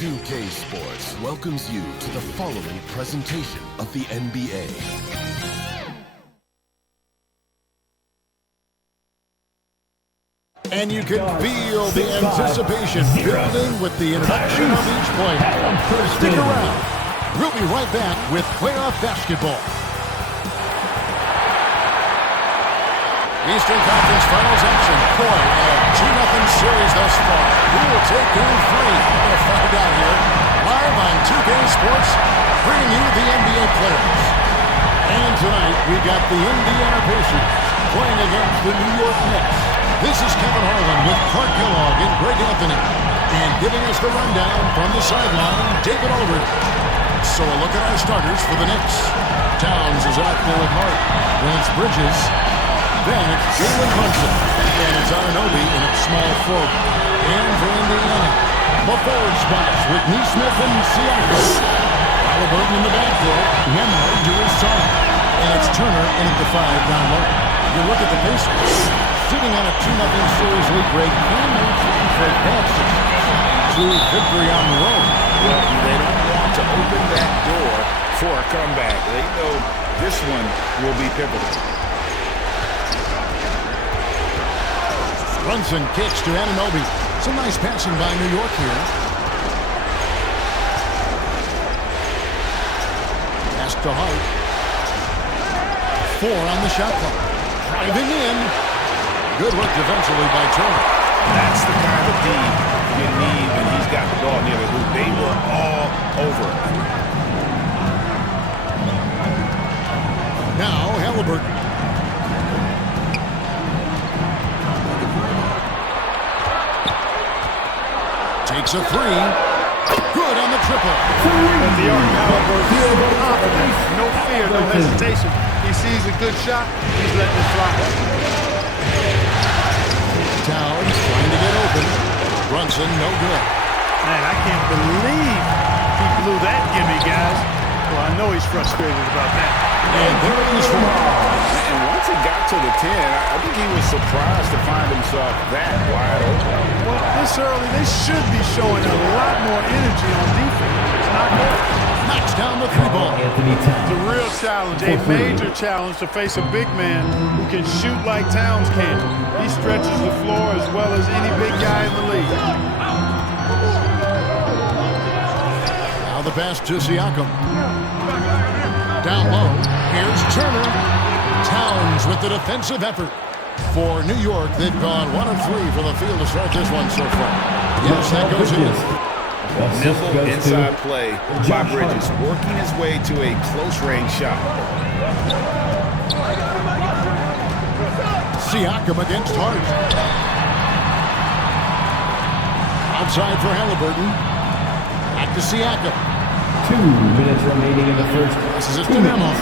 2K Sports welcomes you to the following presentation of the NBA. And you can feel the anticipation building with the introduction of each player. Stick around. We'll be right back with playoff basketball. Eastern Conference Finals action. Point and 2-0 series thus far. Who will take game 3? We're going to find out here. Live on 2K Sports, bringing you the NBA players. And tonight, we got the Indiana Pacers playing against the New York Knicks. This is Kevin Harlan with Clark Kellogg and Greg Anthony. And giving us the rundown from the sideline, David Aldridge. So a look at our starters for the Knicks. Towns is out there with Hart. Then it's Bridges. Then it's Jalen Brunson. And it's Anunoby in its small forward. And for Indiana, the forward spots with Neesmith and Siakam. Halliburton in the backcourt. Nemhard to his side. And it's Turner in at the 5 down low. You look at the Pacers. Sitting on a 2-0 series lead, Greg, can they change their passes to victory on the road? Well, they don't want to open that door for a comeback. They know this one will be pivotal. Brunson kicks to Anunoby. Some nice passing by New York here. Pass to Hart. 4 on the shot clock. Driving in. Good work defensively by Turner. That's the kind of D you need when he's got the ball near the hoop. They were all over it. Now Halliburton. Takes a 3. Good on the triple. But the arc Halliburton, confidence, no fear, no hesitation. He sees a good shot, he's letting it fly. Towns trying to get open. Brunson, no good. Man, I can't believe he blew that gimme, guys. Well, I know he's frustrated about that. And there it is for And once it got to the 10, I think he was surprised to find himself that wide open. Well, this early, they should be showing a lot more energy on defense. It's not good. knocks down the 3-ball. It's a real challenge, a major challenge to face a big man who can shoot like Towns can. He stretches the floor as well as any big guy in the league. Now the pass to Siakam. Down low. Here's Turner. Towns with the defensive effort. For New York, they've gone 1 of 3 from the field to start this one so far. Yes, that goes in. Nimble inside play by Bridges, working his way to a close-range shot. Siakam against Hart. Outside for Halliburton. Back to Siakam. 2 minutes remaining in the first. This is it to Nemhard.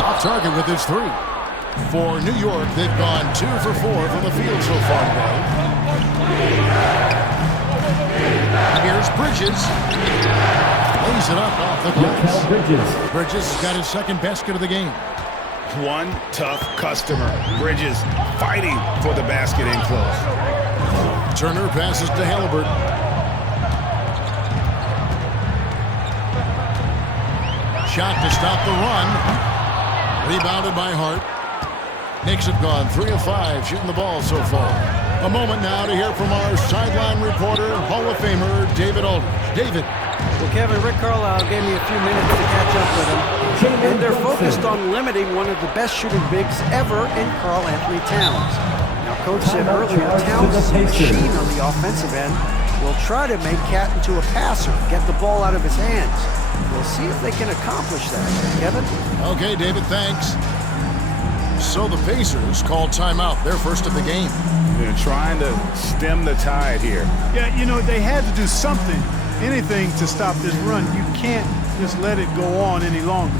Off target with his 3. For New York, they've gone 2 for 4 from the field so far today. Here's Bridges. Lays it up off the glass. Bridges has got his second basket of the game. One tough customer. Bridges fighting for the basket in close. Turner passes to Halliburton. Shot to stop the run. Rebounded by Hart. Knicks have gone 3 of 5 shooting the ball so far. A moment now to hear from our sideline reporter, Hall of Famer David Aldridge. David. Well, Kevin, Rick Carlisle gave me a few minutes to catch up with him. And they're focused on limiting one of the best shooting bigs ever in Karl Anthony Towns. Now, Coach said earlier, Towns is a machine on the offensive end. Will try to make Cat into a passer, get the ball out of his hands. We'll see if they can accomplish that. Kevin? Okay, David, thanks. So the Pacers called timeout, their first of the game. They're trying to stem the tide here. Yeah, you know, they had to do something, anything to stop this run. You can't just let it go on any longer.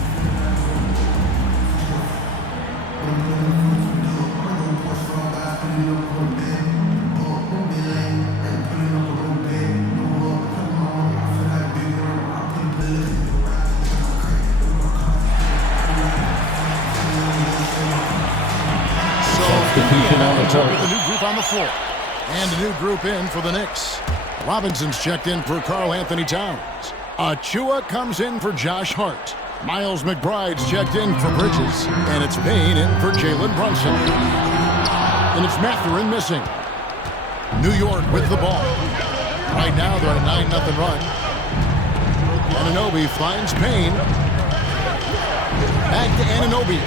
Indiana with a new group on the floor. And a new group in for the Knicks. Robinson's checked in for Karl Anthony Towns. Achua comes in for Josh Hart. Miles McBride's checked in for Bridges. And it's Payne in for Jalen Brunson. And it's Mathurin missing. New York with the ball. Right now they're on a 9-0 run. Anunoby finds Payne. Back to Anunoby.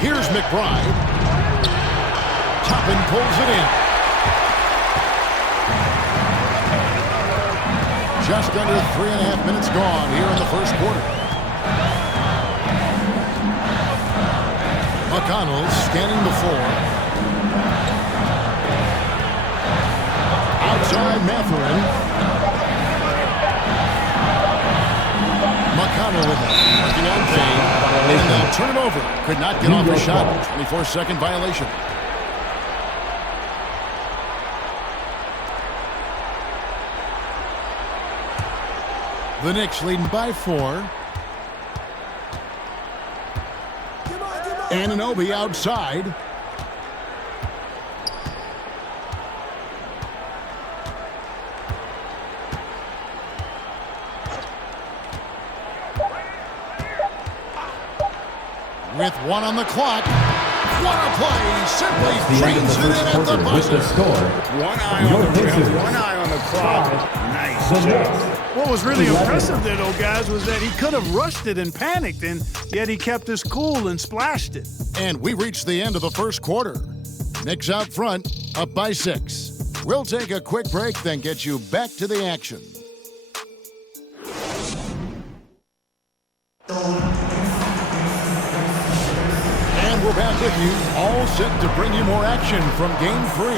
Here's McBride. Toppin pulls it in. Just under 3.5 minutes gone here in the first quarter. McConnell scanning the floor. Outside Mathurin. McConnell with it. Working on Payne. And they'll turn it over. Could not get off a shot. 24-second violation. The Knicks leading by 4. Anunoby outside. With 1 on the clock. What a play! Simply trains it in at the buzzer. One eye on the rim, one eye on the clock. Nice job. What was really impressive there, though, guys, was that he could have rushed it and panicked, and yet he kept his cool and splashed it. And we reached the end of the first quarter. Knicks out front, up by 6. We'll take a quick break, then get you back to the action. And we're back with you, all set to bring you more action from Game 3.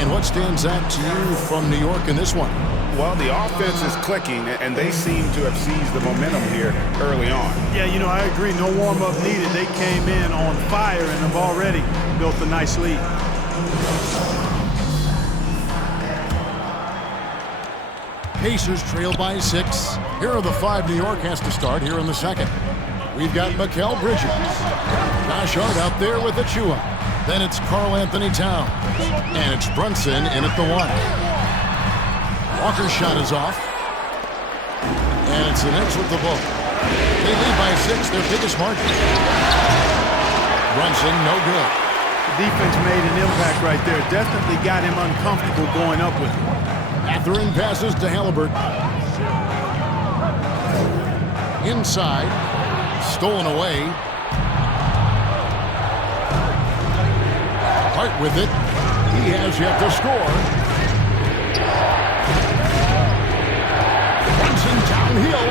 And what stands out to you from New York in this one? Well, the offense is clicking, and they seem to have seized the momentum here early on. Yeah, you know, I agree. No warm-up needed. They came in on fire and have already built a nice lead. Pacers trail by 6. Here are the 5 New York has to start here in the second. We've got Mikal Bridges. Josh Hart out there with Achua. Then it's Karl Anthony Towns. And it's Brunson in at the 1. Walker's shot is off. And it's the Knicks with the ball. They lead by 6, their biggest margin. Brunson, no good. The defense made an impact right there. Definitely got him uncomfortable going up with him. Mathurin passes to Halliburton. Inside. Stolen away. Hart with it. He has yet to score. Downhill.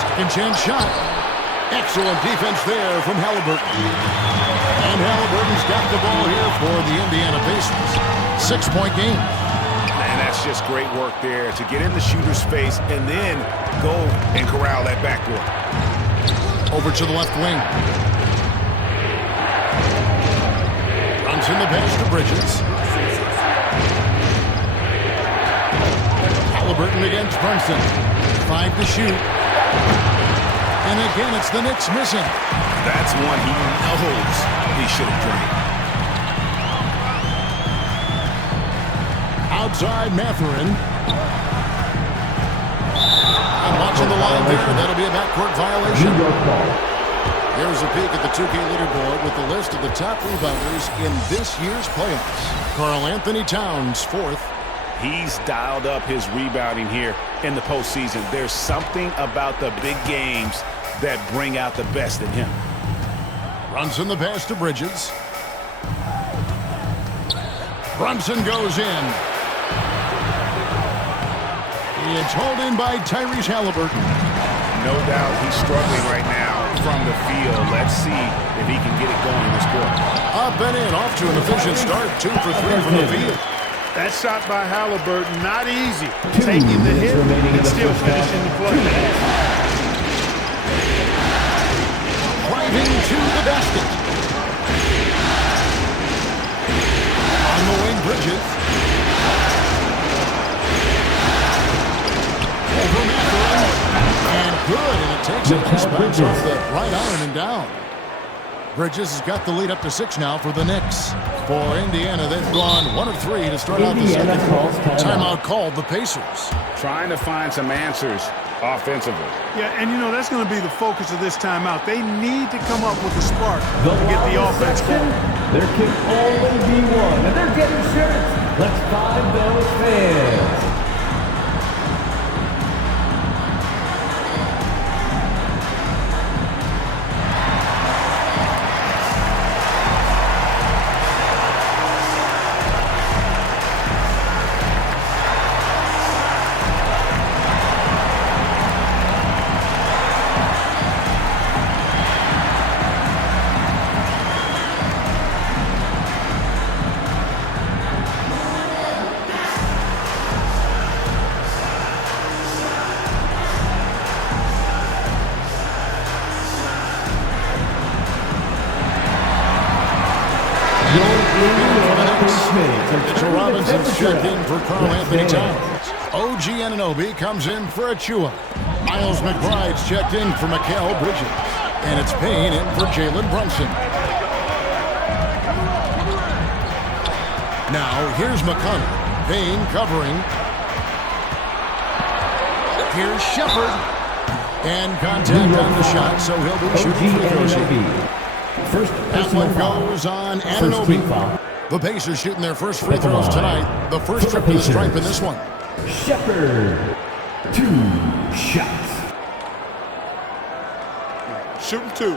Second chance shot. Excellent defense there from Halliburton. And Halliburton's got the ball here for the Indiana Pacers. 6-point game. Man, that's just great work there to get in the shooter's face and then go and corral that backboard. Over to the left wing. Runs in the pass to Bridges. Halliburton against Brunson. 5 to shoot. And again, it's the Knicks missing. That's one he knows he should have drained. Outside Mathurin. I'm watching the line there. That'll be a backcourt violation. Here's a peek at the 2K leaderboard with the list of the top rebounders in this year's playoffs. Karl Anthony Towns, 4th. He's dialed up his rebounding here in the postseason. There's something about the big games that bring out the best in him. Runs in the pass to Bridges. Brunson goes in. It's hauled in by Tyrese Halliburton. No doubt he's struggling right now from the field. Let's see if he can get it going in this quarter. Up and in, off to an efficient start. 2 for 3 from the field. That shot by Halliburton, not easy. Taking the hit and still finishing the play. Driving to the basket. On the wing, Bridges. Over Mathurin. And good, and it takes a nice bounce off the right iron and down. Bridges has got the lead up to 6 now for the Knicks. For Indiana, they've gone 1 of 3 to start out the second. Timeout called the Pacers. Trying to find some answers offensively. Yeah, and you know, that's going to be the focus of this timeout. They need to come up with a spark to get the offense going. There can only be one, and they're getting shirts. Let's find those fans. Mitchell Robinson's checked in for Karl Anthony Towns. OG Anunoby comes in for Achua. Miles McBride's checked in for Mikal Bridges. And it's Payne in for Jalen Brunson. Now, here's McConnell. Payne covering. Here's Shepard. And contact on the shot, so he'll be shooting free throws here. That one goes on Anunoby. The Pacers shooting their first free throws tonight. The first trip to the stripe in this one. Shepard, 2 shots. Shooting 2.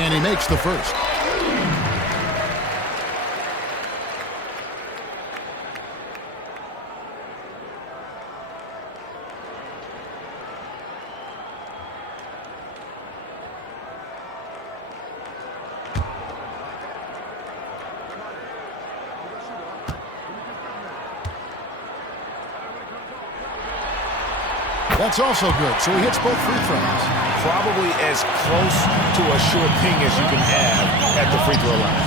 And he makes the first. That's also good, so he hits both free throws. Probably as close to a sure thing as you can have at the free throw line.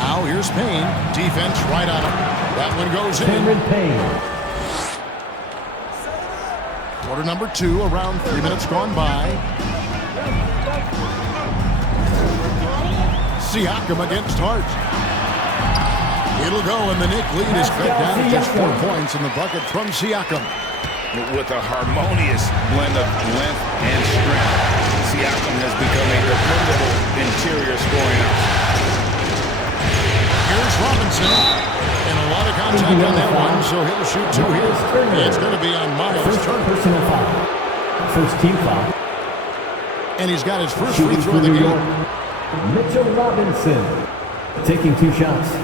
Now here's Payne. Defense right on him. That one goes in. Cameron Payne. Quarter number 2, around 3 minutes gone by. Siakam against Hart. It'll go, and the Knicks lead is cut down to just 4 points in the bucket from Siakam. With a harmonious blend of length and strength, Siakam has become a dependable interior scoring option. Here's Robinson, and a lot of contact on that one, so he'll shoot 2 here. It's going to be on Miles Turner. Personal foul. First team foul. And he's got his first free throw of the game. Mitchell Robinson taking 2 shots.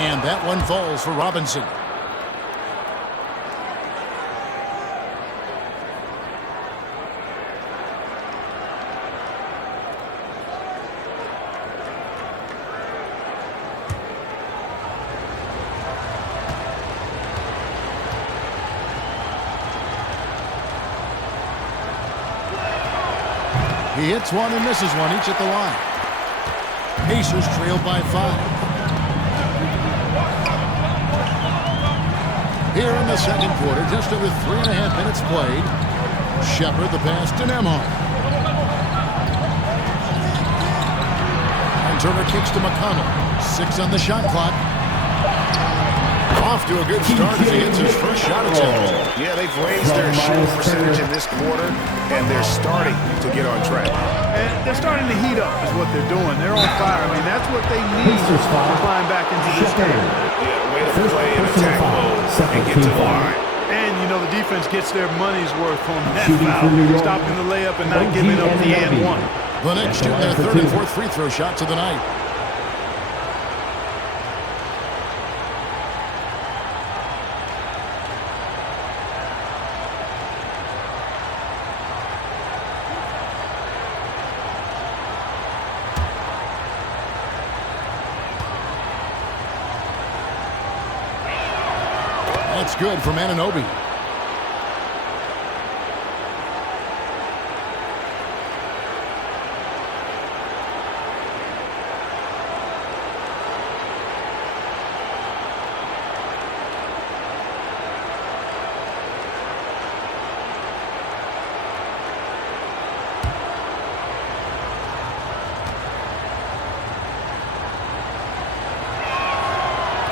And that one falls for Robinson. He hits one and misses one, each at the line. Pacers trailed by 5. Here in the second quarter, just over 3.5 minutes played. Shepard the pass to Nembhard. And Turner kicks to McConnell. 6 on the shot clock. Off to a good start as he hits his first shot attempt. Yeah, they've raised their shooting percentage in this quarter, and they're starting to get on track. And they're starting to heat up is what they're doing. They're on fire. I mean, that's what they need to climb back into this game. Yeah, way to play in attack mode and get to the line. And, you know, the defense gets their money's worth on that foul. Stopping the layup and not giving up the and one. The Knicks shooting their 3rd and 4th free throw shots of the night. That's good from Anunoby.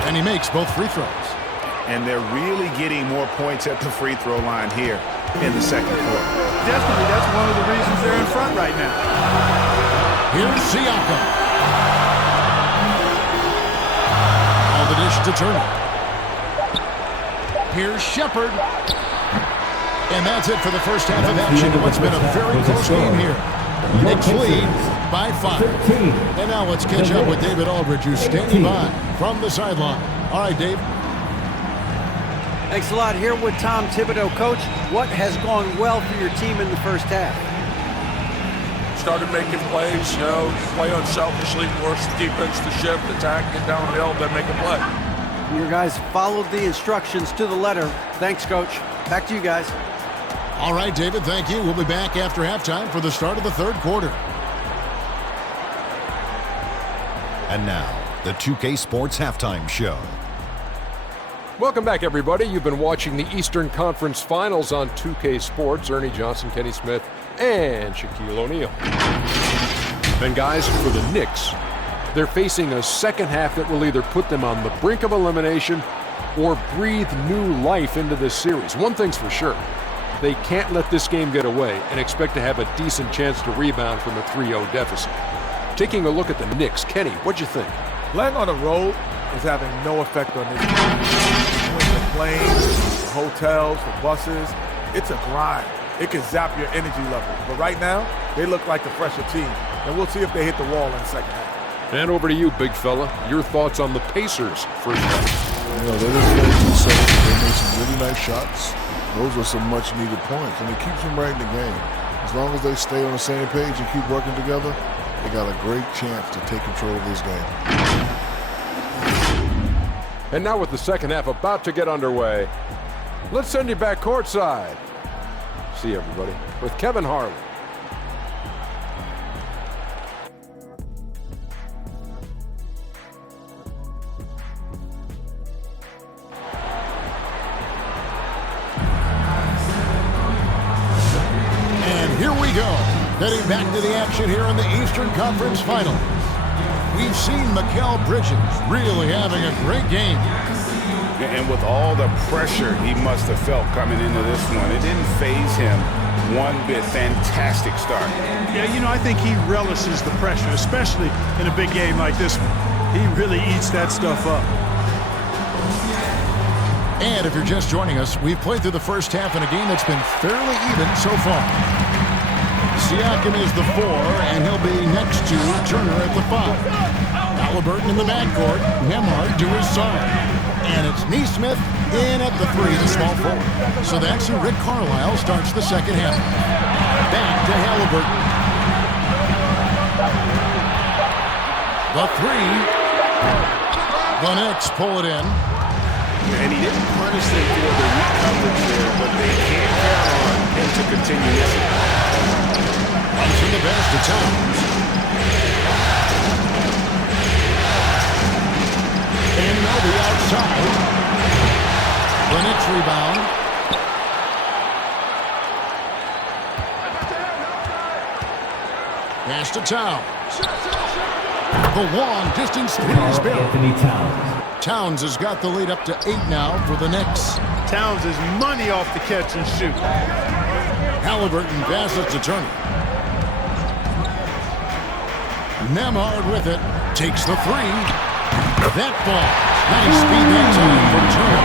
And he makes both free throws. And they're really getting more points at the free throw line here in the second quarter. Definitely, that's one of the reasons they're in front right now. Here's Siakam. All the dish to Turner. Here's Shepherd. And that's it for the first half of action in what's been a very close game here. Knicks lead by 5. And now let's catch up with David Aldridge, who's standing by from the sideline. All right, Dave. Thanks a lot. Here with Tom Thibodeau. Coach, what has gone well for your team in the first half? Started making plays, play unselfishly, force the defense to shift, attack, get downhill, then make a play. Your guys followed the instructions to the letter. Thanks, Coach. Back to you guys. All right, David, thank you. We'll be back after halftime for the start of the third quarter. And now, the 2K Sports Halftime Show. Welcome back, everybody. You've been watching the Eastern Conference Finals on 2K Sports. Ernie Johnson, Kenny Smith, and Shaquille O'Neal. And guys, for the Knicks, they're facing a second half that will either put them on the brink of elimination or breathe new life into this series. One thing's for sure. They can't let this game get away and expect to have a decent chance to rebound from a 3-0 deficit. Taking a look at the Knicks, Kenny, what'd you think? Playing on the road is having no effect on this game. The planes, the hotels, the buses, it's a grind. It can zap your energy level. But right now, they look like the fresher team. And we'll see if they hit the wall in the second half. And over to you, big fella. Your thoughts on the Pacers first half? They just played too safe. They made some really nice shots. Those were some much-needed points, and it keeps them right in the game. As long as they stay on the same page and keep working together, they got a great chance to take control of this game. And now with the second half about to get underway, let's send you back courtside. See you, everybody, with Kevin Harlan. Here we go. Heading back to the action here in the Eastern Conference Finals. We've seen Mikal Bridges really having a great game. And with all the pressure he must have felt coming into this one, it didn't faze him one bit. Fantastic start. Yeah, I think he relishes the pressure, especially in a big game like this one. He really eats that stuff up. And if you're just joining us, we've played through the first half in a game that's been fairly even so far. Siakam is the 4, and he'll be next to Turner at the 5. Halliburton in the backcourt, Nembhard to his side. And it's Nesmith in at the 3, the small forward. So that's who Rick Carlisle starts the second half. Back to Halliburton. The 3. The Knicks pull it in. And he didn't punish them for the weak coverage there, but they can't count on him to continue this. Comes from the bench to Towns. And now the outside. The Knicks rebound. Pass to Towns. The long distance 3 is built. Anthony Towns. Towns has got the lead up to 8 now for the Knicks. Towns is money off the catch and shoot. Halliburton passes to Turner. Nembhard with it. Takes the 3. That ball. Nice speed that time from Turner.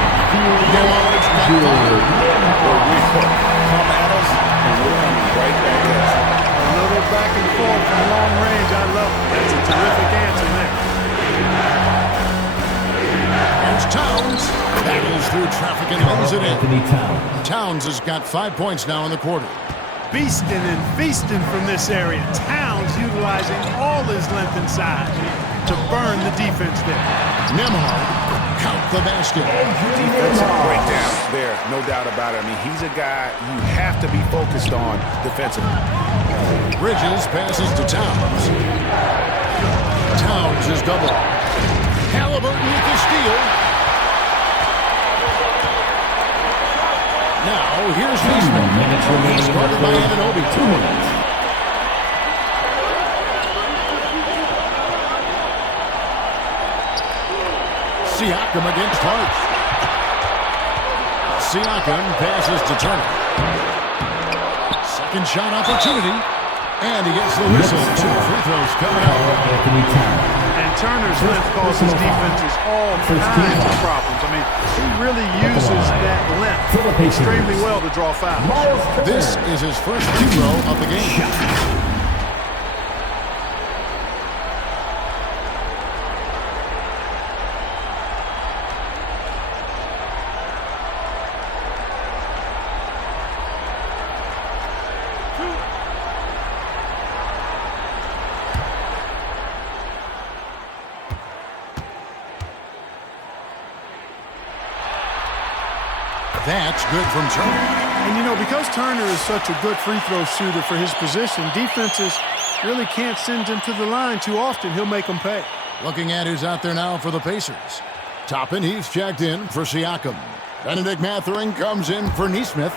Nembhard's got 5. Come at us, and we're coming right back at you. A little back and forth from long range. I love it. That's a terrific answer there. Here's Towns. Battles through traffic and lays it in. Anthony Towns. Towns has got 5 points now in the quarter. Beasting and feasting from this area. Towns utilizing all his length and size to burn the defense there. Nembhard. Count the basket. Defensive breakdown there, no doubt about it. I mean, he's a guy you have to be focused on defensively. Bridges passes to Towns. Towns is doubled. Halliburton with the steal. Now, here's Neesmith. He's guarded by Anunoby. 2 minutes. Siakam against Hart. Siakam passes to Turner. Second shot opportunity. And he gets the whistle. 2 free throws coming up. And Turner's length causes defenses all kinds of problems. I mean, he really uses that length extremely well to draw fouls. This is his first free throw of the game. That's good from Turner. And, you know, because Turner is such a good free throw shooter for his position, defenses really can't send him to the line too often. He'll make them pay. Looking at who's out there now for the Pacers. Toppin, he's checked in for Siakam. Benedict Mathurin comes in for Neesmith.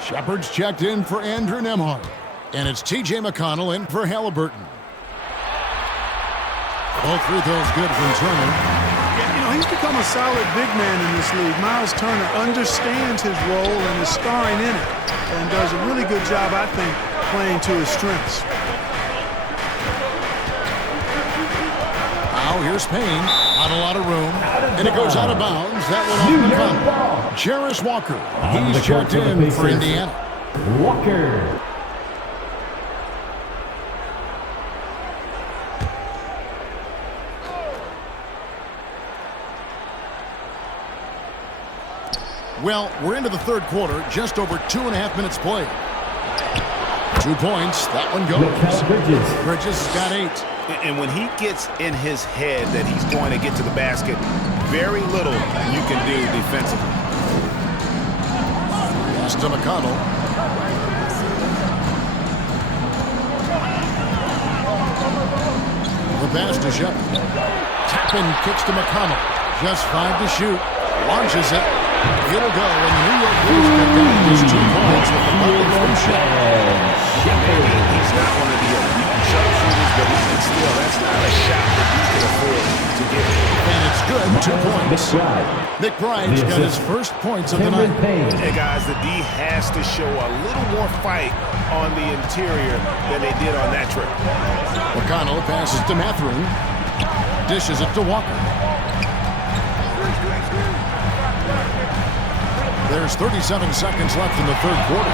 Shepard's checked in for Andrew Nembhard. And it's T.J. McConnell in for Halliburton. Both free throws good from Turner. Yeah, you know, he's become a solid big man in this league. Miles Turner understands his role and is starring in it and does a really good job, I think, playing to his strengths. Now here's Payne. Not a lot of room. And it goes out of bounds. That one off the front. Jarris Walker. He's checked in for Indiana. Walker. Well, we're into the third quarter, just over 2.5 minutes played. 2 points, that one goes. Bridges got 8. And when he gets in his head that he's going to get to the basket, very little you can do defensively. Pass to McConnell. The pass to Shepard. Tappin kicks to McConnell. Just 5 to shoot. Launches it. It'll go, and the New York Knicks get down just 2 points with the bucket from Shepard. Maybe he's not one of the elite sharpshooters, but even still, that's not a shot that you can afford to get. And it's good, 2 points. McBride's got his first points of the night. Hey, guys, the D has to show a little more fight on the interior than they did on that trip. McConnell passes to Mathurin. Dishes it to Walker. There's 37 seconds left in the third quarter.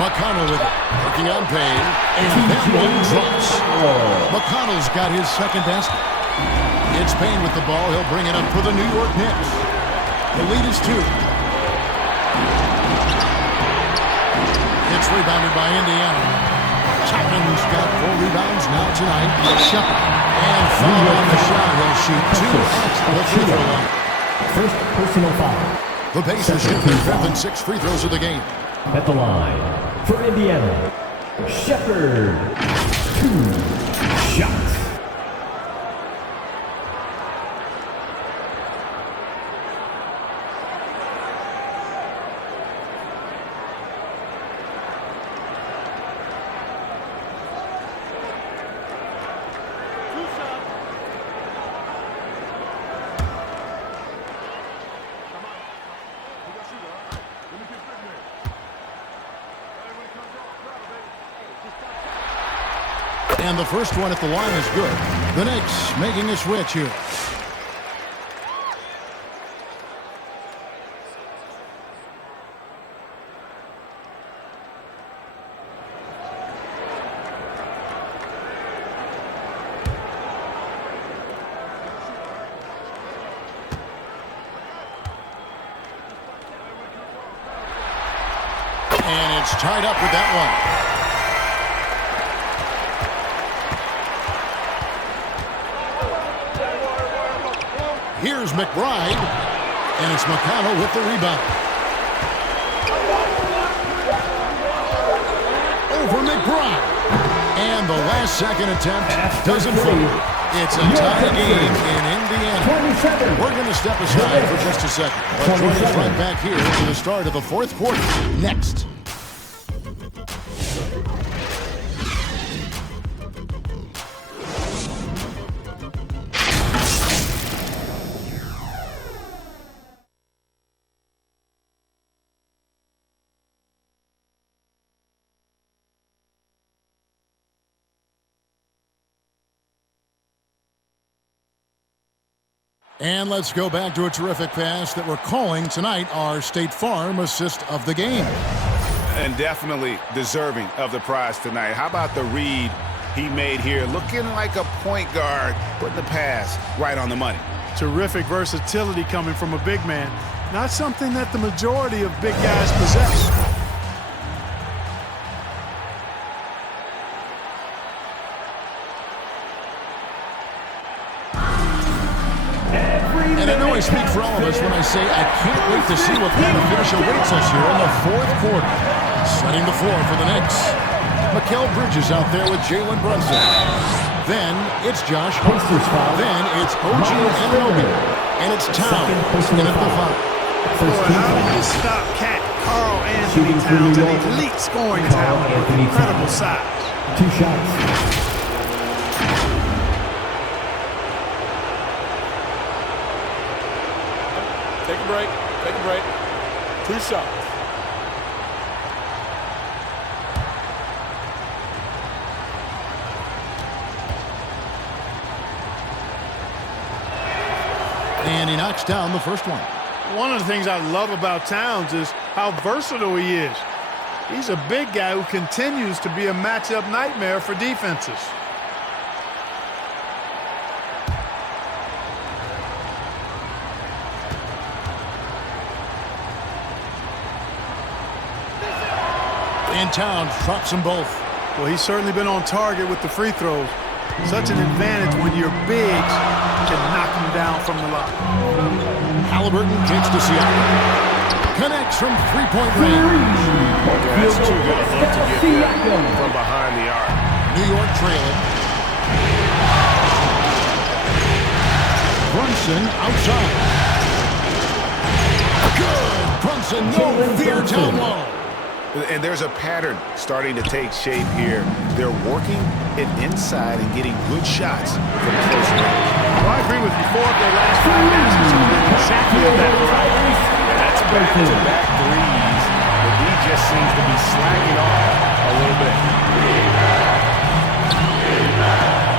McConnell with it, working on Payne, and that one drops. McConnell's got his second basket. It's Payne with the ball. He'll bring it up for the New York Knicks. The lead is 2. It's rebounded by Indiana. Chapman's got 4 rebounds now tonight. Shepard. And foul on the shot. He'll shoot 2 at the free throw line. First personal foul. The Pacers shoot their 5th and 6th free throws of the game. At the line for Indiana, Shepard. 2 shots. And the first one at the line is good. The Knicks making a switch here. And it's tied up with that one. Here's McBride, and it's McConnell with the rebound. Over McBride. And the last second attempt doesn't fall. It's a tie game in Indiana. We're going to step aside for just a second. But join us right back here for the start of the fourth quarter next. And let's go back to a terrific pass that we're calling tonight our State Farm assist of the game. And definitely deserving of the prize tonight. How about the read he made here? Looking like a point guard, putting the pass right on the money. Terrific versatility coming from a big man. Not something that the majority of big guys possess. And I know I speak for all of us when I say I can't wait to see what kind of finish awaits us here in the fourth quarter. Setting the floor for the Knicks. Mikal Bridges out there with Jalen Brunson. Then it's Josh Hart. Then it's OG Anunoby. And it's Towns in at the foul. Boy, how do you stop Cat Carl Anthony Towns, an elite scoring talent with incredible size? 2 shots. Take a break. Take a break. 2 shots. And he knocks down the first one. One of the things I love about Towns is how versatile he is. He's a big guy who continues to be a matchup nightmare for defenses. And Towns drops them both. Well, he's certainly been on target with the free throws. Such an advantage when your bigs can knock them down from the line. Halliburton kicks to Siakam. Connects from three-point range. That's too good a look to get there from behind the arc. New York trailing. Brunson outside. Good. Brunson, no fear down low. And there's a pattern starting to take shape here. They're working it inside and getting good shots from close range. Well, I agree with you. 4 of their last 5 matches have been exactly of that variety. And that's back-to-back threes. But he just seems to be slacking off a little bit.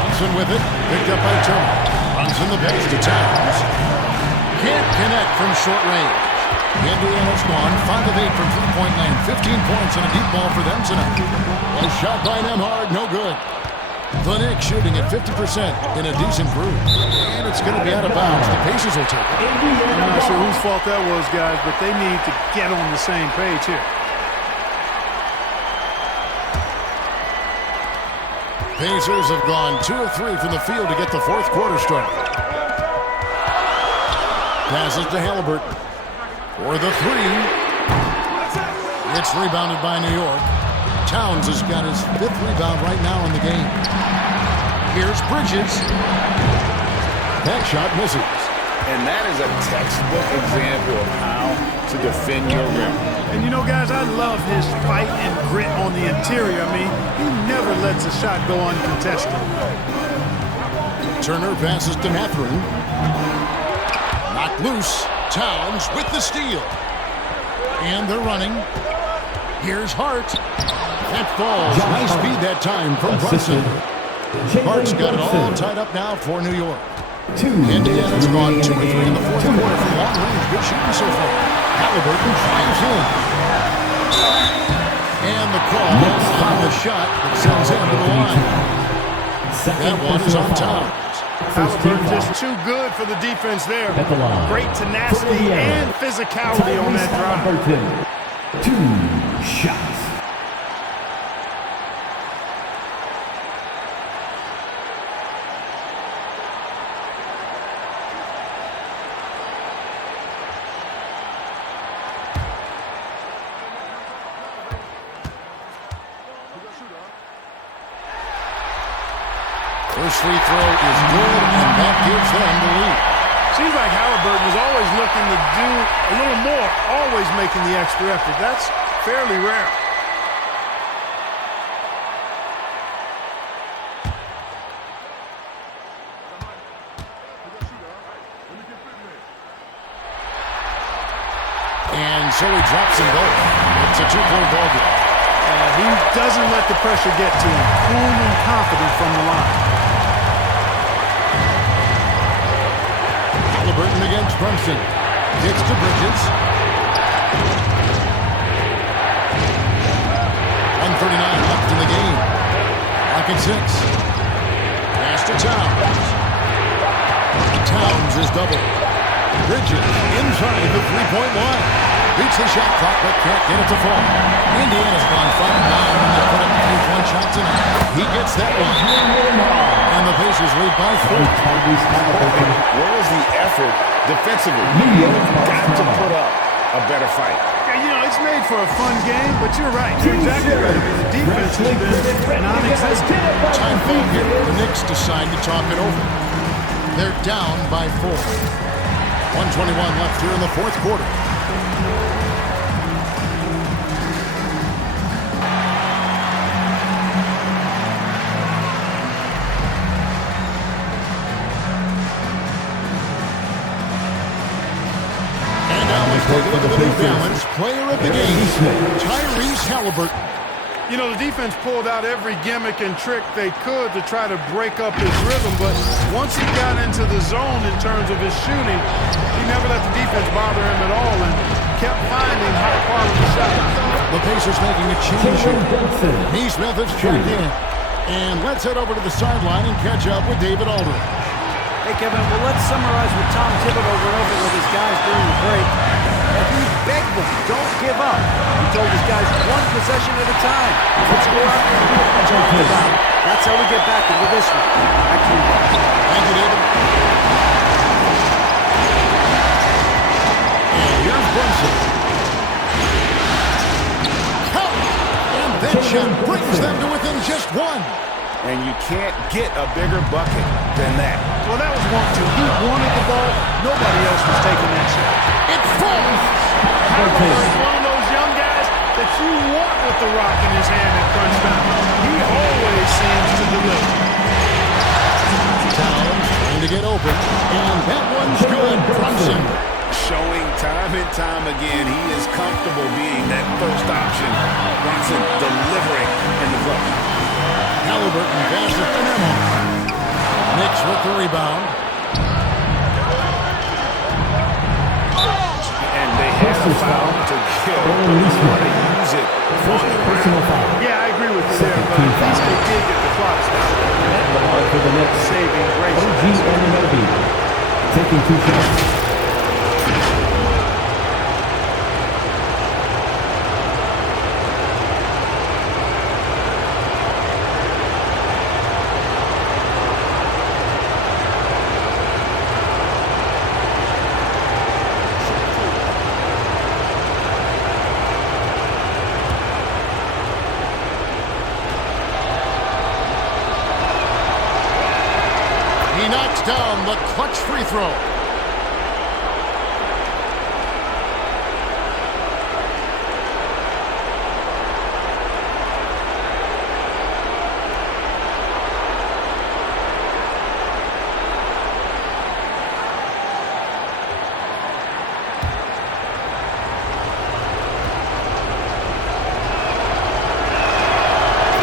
Brunson with it. Picked up by Turner. Brunson the base to Towns. Can't connect from short range. Indiana's gone 5 of 8 from three-point land. 15 points and a deep ball for them tonight. Well, shot by Nembhard, no good. The Knicks shooting at 50% in a decent groove. And it's going to be out of bounds. The Pacers will take it. I'm not sure whose fault that was, guys, but they need to get on the same page here. Pacers have gone 2 of 3 from the field to get the fourth quarter started. Passes to Halliburton. For the 3. It's rebounded by New York. Towns has got his 5th rebound right now in the game. Here's Bridges. That shot misses. And that is a textbook example of how to defend your rim. And you know, guys, I love his fight and grit on the interior. I mean, he never lets a shot go uncontested. Turner passes to Mathurin. Knocked loose. Towns with the steal. And they're running. Here's Hart. That falls. Nice speed that time from Brunson. Hart's got it all tied up now for New York. Indiana's gone 2 of 3 in the fourth quarter from long range. Good shooting so far. Halliburton drives in. And the call on the shot that sends him to the line. That one is on Towns. Halliburton just too good for the defense there. Great tenacity and physicality on that drive. 2 shots. First free throw is good, and that gives them the lead. Seems like Halliburton is always looking to do a little more, always making the extra effort. That's fairly rare. And so he drops them both. It's a two-point ball game. He doesn't let the pressure get to him. Cool and confident from the line. Halliburton against Brunson. Kicks to Bridges. 1:39 left in the game. Lock at 6. Pass to Towns. Towns is double. Bridges inside the three-point line. Beats the shot clock, but can't get it to fall. Indiana's gone 5-9 when they put up a three-point shot tonight. He gets that one. And the Pacers lead by 4. Where was the effort defensively? Got to put up a better fight. Yeah, you know, it's made for a fun game, but you're right. You're exactly right. I mean, the defense has been non-existent. Time foul here. The Knicks decide to talk it over. They're down by 4. 1:21 left here in the fourth quarter. The New Balance player of the game, Tyrese Halliburton. You know, the defense pulled out every gimmick and trick they could to try to break up his rhythm, but once he got into the zone in terms of his shooting, he never let the defense bother him at all and kept finding high-quality shots. The Pacers making a change here. Neesmith has checked in. And let's head over to the sideline and catch up with David Aldridge. Hey, Kevin, well, let's summarize what Tom Thibodeau went over with his guys during the break. He begged them, don't give up. He told his guys one possession at a time. Let's go out and do what we talked about. That's how we get back into this one. Back to you. Thank you, David. And here's Brunson. And that shot brings them to within just 1. And you can't get a bigger bucket than that. Well, that was 1-2. He wanted the ball. Nobody else was taking that shot. It falls. Halliburton's one of those young guys that you want with the rock in his hand at crunch time. He always seems to deliver. Towns trying to get open. And that one's good. Brunson. Showing time and time again he is comfortable being that first option. Brunson delivering in the clutch. Halliburton passes to Nemo. Knicks with the rebound. And they have a foul to kill. They want to use it on the ground. Yeah, I agree with you there, but at least they did get the clock stopped. For the next saving grace. OG Anunoby taking 2 shots. He knocks down the clutch free throw.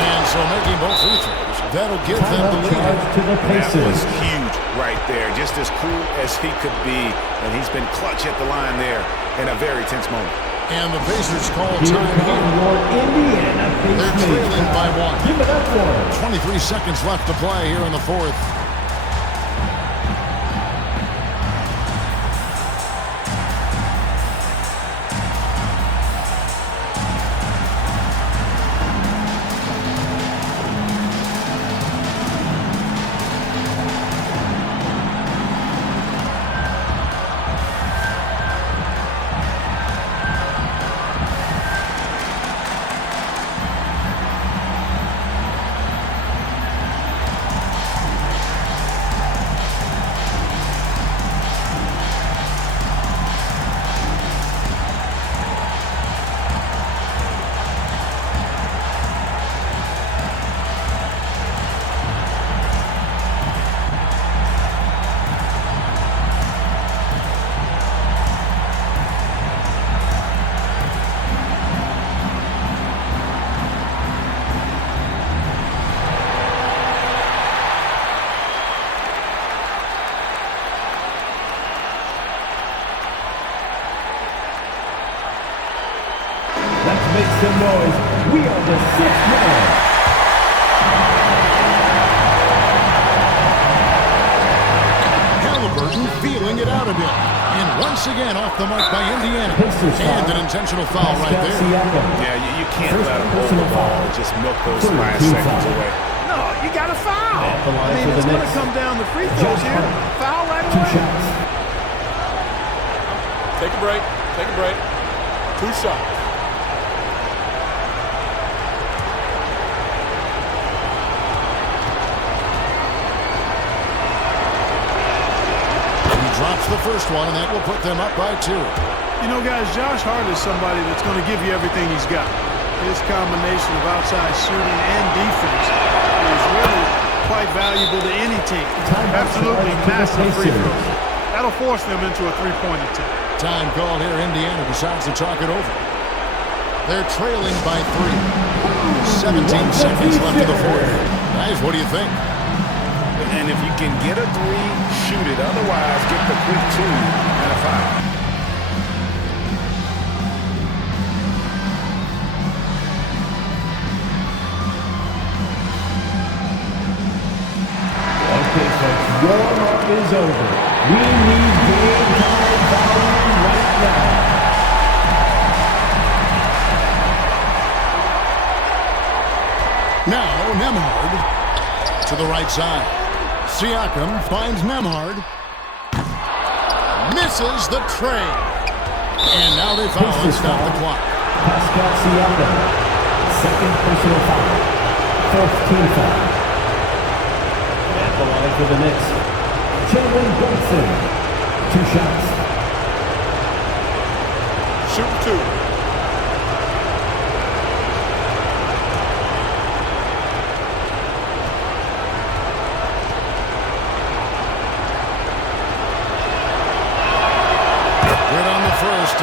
And so making both free throws, that'll give them the lead. That was huge right there. Just as cool as he could be. And he's been clutch at the line there in a very tense moment. And the Pacers call time here. They're trailing by 1. Give it up for him. 23 seconds left to play here in the fourth. Let's make some noise. We are the 6th man. Halliburton feeling it out a bit. And once again off the mark by Indiana. And an intentional foul right there. Yeah, you can't let him hold the ball. Just milk those last seconds away. No, you got to foul. I mean, it's going to come down to free throws here. Foul right away. 2 shots. Take a break. Take a break. 2 shots. Drops the first one, and that will put them up by 2. You know, guys, Josh Hart is somebody that's going to give you everything he's got. His combination of outside shooting and defense is really quite valuable to any team. Absolutely massive free throws. That'll force them into a three-point attempt. Time call here. Indiana decides to talk it over. They're trailing by 3. 17 seconds left in the fourth. Guys, what do you think? And if you can get a 3, shoot it. Otherwise, get the quick 2 and a foul. Okay, folks, warm-up is over. We need game time volume right now. Now, Nembhard to the right side. Siakam finds Nembhard. Misses the tray. And now they foul and stop the clock. Pascal Siakam, 2nd personal foul. 4th team foul. At the line for the Knicks, Jalen Brunson. 2 shots. Shoot 2.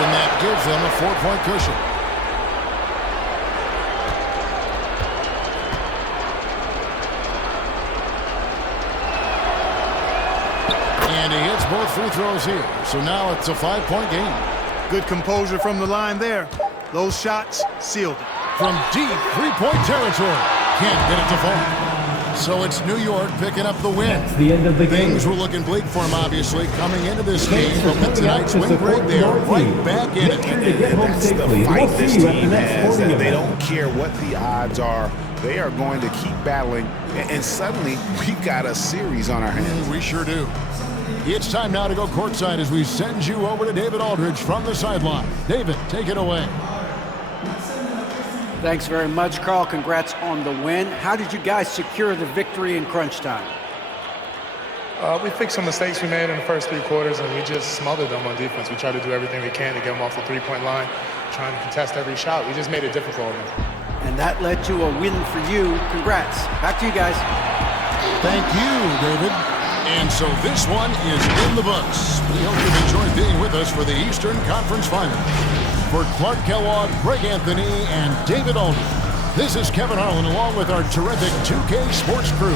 And that gives them a 4-point cushion. And he hits both free throws here. So now it's a 5-point game. Good composure from the line there. Those shots sealed it. From deep 3-point territory. Can't get it to fall. So it's New York picking up the win. That's the end of the game. Things were looking bleak for him, obviously, coming into this game. But with tonight's win break, they are right back in it. And that's the fight this team has. They don't care what the odds are. They are going to keep battling. And suddenly, we've got a series on our hands. We sure do. It's time now to go courtside as we send you over to David Aldridge from the sideline. David, take it away. Thanks very much, Carl. Congrats on the win. How did you guys secure the victory in crunch time? We fixed some mistakes we made in the first 3 quarters, and we just smothered them on defense. We tried to do everything we can to get them off the 3-point line, trying to contest every shot. We just made it difficult on them. And that led to a win for you. Congrats. Back to you guys. Thank you, David. And so this one is in the books. We hope you've enjoyed being with us for the Eastern Conference Finals. For Clark Kellogg, Greg Anthony, and David Aldridge, this is Kevin Harlan along with our terrific 2K Sports crew,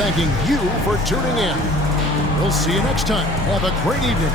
thanking you for tuning in. We'll see you next time. Have a great evening.